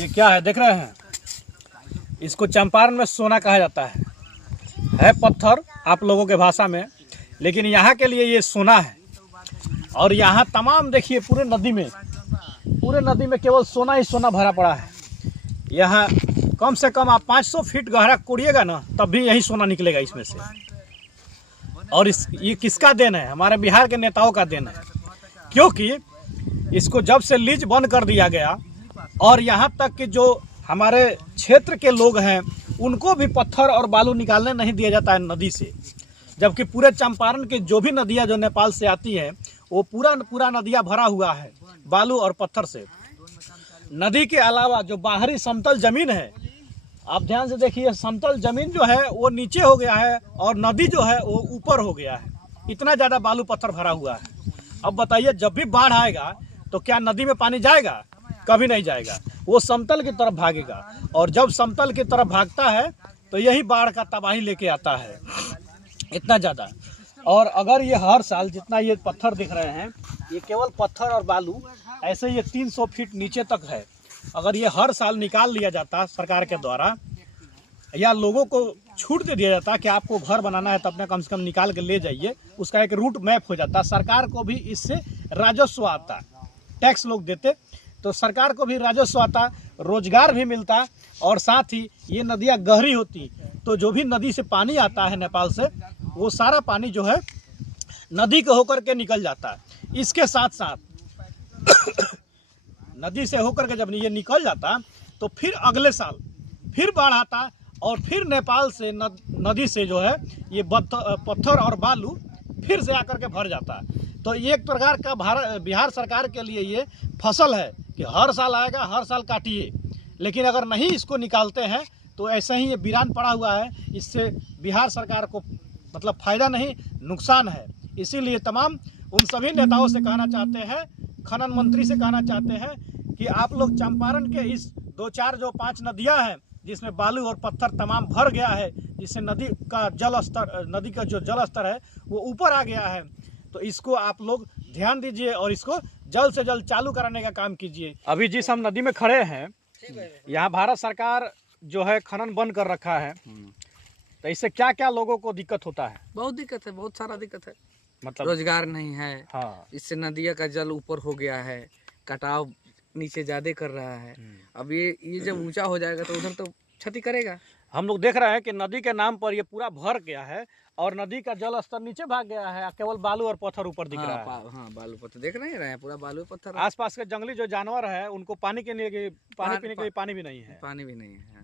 ये क्या है देख रहे हैं, इसको चंपारण में सोना कहा जाता है पत्थर आप लोगों के भाषा में, लेकिन यहाँ के लिए ये सोना है। और यहाँ तमाम देखिए पूरे नदी में केवल सोना ही सोना भरा पड़ा है। यहाँ कम से कम आप 500 फीट गहरा कोड़िएगा ना, तब भी यही सोना निकलेगा इसमें से। और ये किसका देन है? हमारे बिहार के नेताओं का देन है, क्योंकि इसको जब से लीज बंद कर दिया गया और यहाँ तक कि जो हमारे क्षेत्र के लोग हैं उनको भी पत्थर और बालू निकालने नहीं दिया जाता है नदी से, जबकि पूरे चंपारण की जो भी नदियाँ जो नेपाल से आती हैं वो पूरा नदियाँ भरा हुआ है बालू और पत्थर से। नदी के अलावा जो बाहरी समतल जमीन है, आप ध्यान से देखिए, समतल जमीन जो है वो नीचे हो गया है और नदी जो है वो ऊपर हो गया है। इतना ज़्यादा बालू पत्थर भरा हुआ है। अब बताइए, जब भी बाढ़ आएगा तो क्या नदी में पानी जाएगा? कभी नहीं जाएगा, वो समतल की तरफ भागेगा। और जब समतल की तरफ भागता है तो यही बाढ़ का तबाही लेके आता है, इतना ज़्यादा। और अगर ये हर साल जितना ये पत्थर दिख रहे हैं, ये केवल पत्थर और बालू, ऐसे ये 300 फीट नीचे तक है। अगर ये हर साल निकाल लिया जाता सरकार के द्वारा, या लोगों को छूट दे दिया जाता कि आपको घर बनाना है तो अपने कम से कम निकाल के ले जाइए, उसका एक रूट मैप हो जाता, सरकार को भी इससे राजस्व आता, टैक्स लोग देते तो सरकार को भी राजस्व आता, रोजगार भी मिलता। और साथ ही ये नदियाँ गहरी होती तो जो भी नदी से पानी आता है नेपाल से, वो सारा पानी जो है नदी के होकर के निकल जाता है। इसके साथ साथ नदी से होकर के जब ये निकल जाता तो फिर अगले साल फिर बाढ़ आता और फिर नेपाल से नदी से जो है ये पत्थर और बालू फिर से आकर के भर जाता है। तो ये एक प्रकार का बिहार सरकार के लिए ये फसल है कि हर साल आएगा, हर साल काटिए, लेकिन अगर नहीं इसको निकालते हैं तो ऐसे ही ये वीरान पड़ा हुआ है। इससे बिहार सरकार को मतलब फ़ायदा नहीं, नुकसान है। इसीलिए तमाम उन सभी नेताओं से कहना चाहते हैं, खनन मंत्री से कहना चाहते हैं कि आप लोग चंपारण के इस 2-4 जो 5 नदियाँ हैं जिसमें बालू और पत्थर तमाम भर गया है, जिससे नदी का जो जल स्तर है वो ऊपर आ गया है, तो इसको आप लोग ध्यान दीजिए और इसको जल्द से जल्द चालू कराने का काम कीजिए। अभी जिस हम नदी में खड़े हैं, यहाँ भारत सरकार जो है खनन बंद कर रखा है, तो इससे क्या क्या लोगों को दिक्कत होता है? बहुत दिक्कत है, बहुत सारा दिक्कत है। मतलब रोजगार नहीं है। हाँ, इससे नदिया का जल ऊपर हो गया है, कटाव नीचे ज्यादा कर रहा है। अब ये जब ऊंचा हो जाएगा तो उधर तो क्षति करेगा। हम लोग देख रहे हैं कि नदी के नाम पर ये पूरा भर गया है और नदी का जल स्तर नीचे भाग गया है, केवल बालू और पत्थर ऊपर दिख रहा है। हाँ, बालू पत्थर देख नहीं रहे हैं, पूरा बालू पत्थर। आसपास के जंगली जो जानवर है उनको पानी के लिए, पानी पीने के लिए पानी भी नहीं है। पानी भी नहीं है।